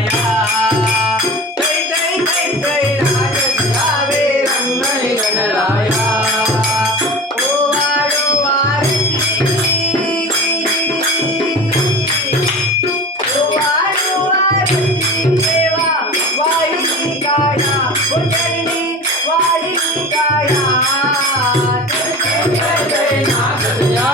Yeah. నాగదయా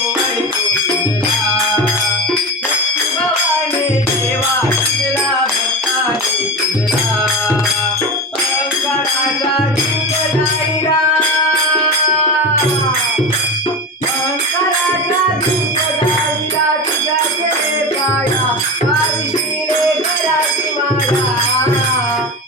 Tchau.